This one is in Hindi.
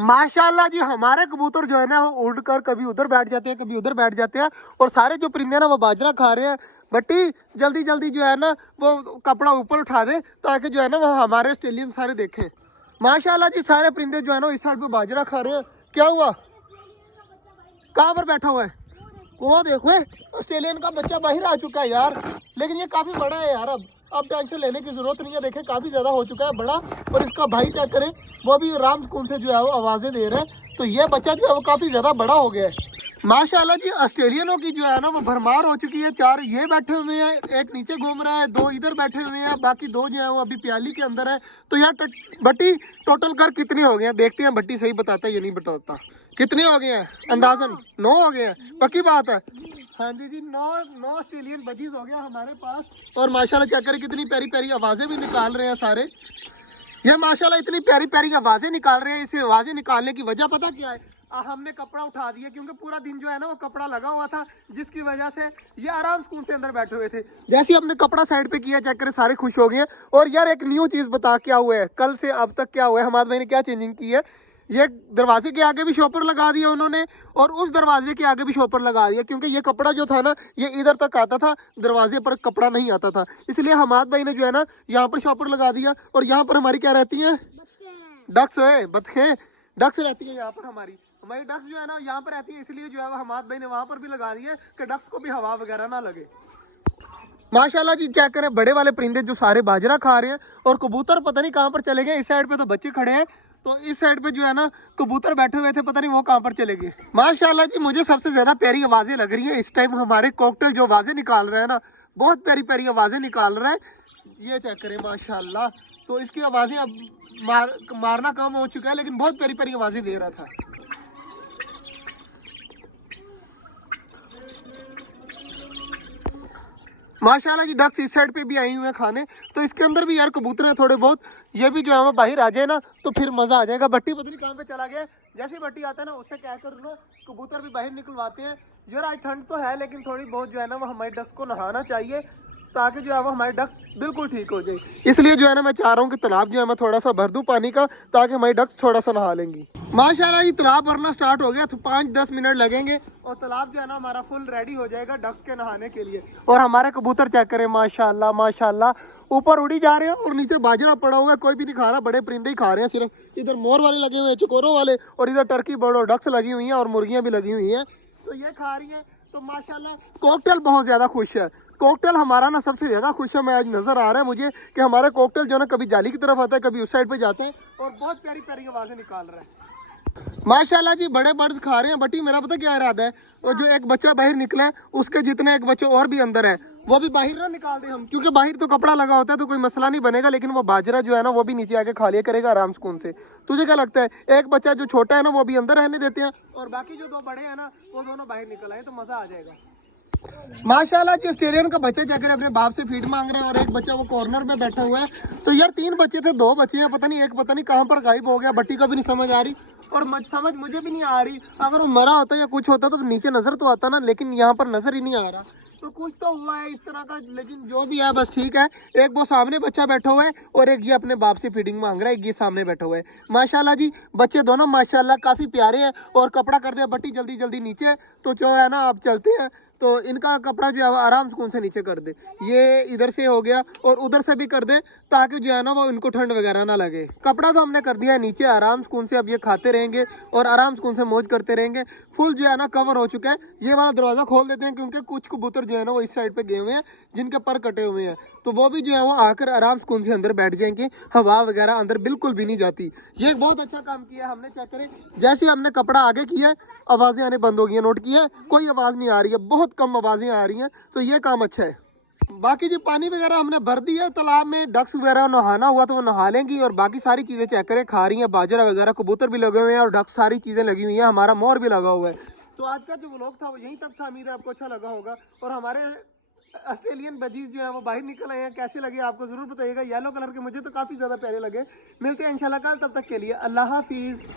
माशाल्लाह जी, हमारे कबूतर जो है ना वो उड़कर कभी उधर बैठ जाते हैं, कभी उधर बैठ जाते हैं, और सारे जो परिंदे ना वो बाजरा खा रहे हैं। बट्टी जल्दी जल्दी जो है ना वो कपड़ा ऊपर उठा दे, ताकि जो है ना वो हमारे ऑस्ट्रेलियन सारे देखें। माशाल्लाह जी, सारे परिंदे जो है ना इस साइड पे बाजरा खा रहे हैं। क्या हुआ, कहाँ पर बैठा हुआ है वो देखो, ऑस्ट्रेलियन का बच्चा बाहर आ चुका है यार, लेकिन ये काफी बड़ा है यार। अब टेंशन लेने की जरूरत नहीं है, देखे काफी ज्यादा हो चुका है बड़ा। और इसका भाई चेक करे, वो भी आराम सुकून से जो है वो आवाजें दे रहे हैं। तो ये बच्चा जो है वो काफी ज्यादा बड़ा हो गया है। माशाल्लाह जी, ऑस्ट्रेलियनों की जो है ना वो भरमार हो चुकी है। 4 ये बैठे हुए हैं, एक नीचे घूम रहा है, 2 इधर बैठे हुए हैं, बाकी 2 जो है वो अभी प्याली के अंदर है। तो यार बट्टी टोटल कर कितने हो गए हैं देखते हैं, बट्टी सही बताता है ये नहीं बताता। कितने हो गए हैं अंदाजन? 9 हो गए हैं, पक्की बात है? हाँ जी जी, 9 ऑस्ट्रेलियन बजीज हो गया हमारे पास। और माशाल्लाह चेक करें कितनी प्यारी प्यारी आवाजें भी निकाल रहे हैं सारे। ये माशाल्लाह इतनी प्यारी प्यारी आवाजें निकाल रहे हैं। इसे आवाजें निकालने की वजह पता क्या है? हमने कपड़ा उठा दिया, क्योंकि पूरा दिन जो है ना वो कपड़ा लगा हुआ था, जिसकी वजह से ये आराम सुकून से अंदर बैठे हुए थे। जैसे ही हमने कपड़ा साइड पे किया, चेक करें सारे खुश हो गए हैं। और यार एक न्यू चीज बता, क्या हुआ है कल से अब तक, क्या हुआ है हमारे भाई ने क्या चेंजिंग की है? ये दरवाजे के आगे भी शॉपर लगा दिया उन्होंने, और उस दरवाजे के आगे भी शॉपर लगा दिया, क्योंकि ये कपड़ा जो था ना ये इधर तक आता था, दरवाजे पर कपड़ा नहीं आता था। इसलिए हमाद भाई ने जो है ना यहाँ पर शॉपर लगा दिया। और यहाँ पर हमारी क्या रहती है? डक्स है, बतखें, डक्स रहती है यहाँ पर। हमारी डक्स जो है ना यहाँ पर रहती है, इसलिए जो है हमाद भाई ने वहाँ पर भी लगा दिया कि डक्स को भी हवा वगैरह ना लगे। माशाल्लाह जी, चेक करें बड़े वाले परिंदे जो सारे बाजरा खा रहे हैं, और कबूतर पता नहीं कहाँ पर चले गए। इस साइड पे तो बच्चे खड़े हैं, तो इस साइड पे जो है ना कबूतर बैठे हुए थे, पता नहीं वो कहाँ पर चले गए। माशाल्लाह जी, मुझे सबसे ज्यादा प्यारी आवाजें लग रही है इस टाइम हमारे कॉकटेल जो आवाजें निकाल रहे हैं ना, बहुत प्यारी प्यारी आवाजें निकाल रहा है। ये चेक करें माशाल्लाह, तो इसकी आवाजें अब मारना कम हो चुका है, लेकिन बहुत प्यारी प्यारी आवाजें दे रहा था। माशाल्लाह जी, डक्स इस साइड पे भी आई हुए हैं खाने। तो इसके अंदर भी यार कबूतर है थोड़े बहुत, ये भी जो है वो बाहर आ जाए ना तो फिर मजा आ जाएगा। बट्टी पता नहीं कहाँ पे चला गया। जैसे बट्टी आता है ना उससे क्या कर ना कबूतर भी बाहर निकलवाते हैं। यार आज ठंड तो है, लेकिन थोड़ी बहुत जो है ना वो हमारे डक्स को नहाना चाहिए, ताकि जो है वो हमारे डक्स बिल्कुल ठीक हो जाए। इसलिए जो है ना मैं चाह रहा हूँ कि तालाब जो है मैं थोड़ा सा भर दूँ पानी का, ताकि हमारी डक्स थोड़ा सा नहा लेंगी। माशाल्लाह ये तालाब भरना स्टार्ट हो गया, तो 5-10 मिनट लगेंगे और तालाब जो है ना हमारा फुल रेडी हो जाएगा डक्स के नहाने के लिए। और हमारे कबूतर चेक करें माशाल्लाह माशाल्लाह, ऊपर उड़ी जा रहे हैं और नीचे बाजरा पड़ा हुआ है, कोई भी नहीं खा रहा, बड़े परिंदे ही खा रहे हैं सिर्फ। इधर मोर वाले लगे हुए हैं, चकोरों वाले, और इधर टर्की बर्ड और डक्स लगी हुई हैं, और मुर्गियां भी लगी हुई हैं, तो ये खा रही हैं। तो माशाल्लाह कॉकटेल बहुत ज्यादा खुश है। कॉकटेल हमारा ना सबसे ज्यादा खुश है। मैं आज नजर आ रहा है मुझे कि हमारा कॉकटेल जो है ना कभी जाली की तरफ आता है, कभी उस साइड पे जाते हैं, और बहुत प्यारी प्यारी आवाजें निकाल रहा है। माशाल्लाह जी, बड़े बर्ड्स खा रहे हैं। बटी मेरा पता क्या इरादा है, और जो एक बच्चा बाहर निकला है उसके जितने एक बच्चे और भी अंदर है, वो भी बाहर ना निकाल दे हम, क्योंकि बाहर तो कपड़ा लगा होता है तो कोई मसला नहीं बनेगा, लेकिन वो बाजरा जो है ना वो भी नीचे आके खा लिया करेगा आराम सुकून से। तुझे क्या लगता है? एक बच्चा जो छोटा है ना वो भी अंदर रहने देते हैं, और बाकी जो 2 बड़े हैं ना वो दोनों बाहर निकल आए, तो मजा आ जाएगा। माशाल्लाह जी, ऑस्ट्रेलियन का बच्चा जाकर अपने बाप से फीड मांग रहा है, और एक बच्चा वो कॉर्नर में बैठा हुआ है। तो यार 3 बच्चे थे, 2 बच्चे हैं, पता नहीं एक पता नहीं कहाँ पर गायब हो गया। बट्टी का भी नहीं समझ आ रही, और समझ मुझे भी नहीं आ रही। अगर वो मरा होता या कुछ होता तो नीचे नजर तो आता ना, लेकिन यहाँ पर नजर ही नहीं आ रहा। तो कुछ तो हुआ है इस तरह का, लेकिन जो भी है बस ठीक है। एक वो सामने बच्चा बैठा हुआ है, और एक ये अपने बाप से फीडिंग मांग रहा है, एक ये सामने बैठा हुआ है। माशाल्लाह जी, बच्चे दोनों माशाल्लाह काफी प्यारे हैं। और कपड़ा कर दिया बट्टी जल्दी जल्दी नीचे, तो जो है ना आप चलते हैं, तो इनका कपड़ा जो है आराम सुकून से नीचे कर दे। ये इधर से हो गया और उधर से भी कर दे, ताकि जो है ना वो इनको ठंड वगैरह ना लगे। कपड़ा तो हमने कर दिया है नीचे आराम सुकून से। अब ये खाते रहेंगे और आराम सुकून से मौज करते रहेंगे। फुल जो है ना कवर हो चुका है। ये वाला दरवाजा खोल देते हैं, क्योंकि कुछ कबूतर जो है ना वो इस साइड पे गए हुए हैं, जिनके पर कटे हुए हैं, तो वो भी जो है वो आकर आराम सुकून से अंदर बैठ जाएंगे। हवा वगैरह अंदर बिल्कुल भी नहीं जाती। ये बहुत अच्छा काम किया हमने। चेक करें, जैसे हमने कपड़ा आगे किया आवाजें आने बंद हो गई है। नोट किया, कोई आवाज नहीं आ रही है, बहुत कम आवाजें आ रही हैं, तो ये काम अच्छा है। बाकी जो पानी वगैरह हमने भर दिया है तालाब में, डक्स वगैरह नहाना हुआ तो वो नहा लेंगी, और बाकी सारी चीजें चेक करें खा रही हैं, बाजरा वगैरह, कबूतर भी लगे हुए हैं और डक्स सारी चीजें लगी हुई हैं, हमारा मोर भी लगा हुआ है। तो आज का जो व्लॉग था वो यहीं तक था। उम्मीद है आपको अच्छा लगा होगा। और हमारे ऑस्ट्रेलियन बजीज जो है वो बाहर निकल आए हैं, कैसे लगे आपको जरूर बताइएगा। येलो कलर के मुझे तो काफी ज्यादा प्यारे लगे। मिलते हैं इंशाल्लाह कल, तब तक के लिए अल्लाह हाफिज।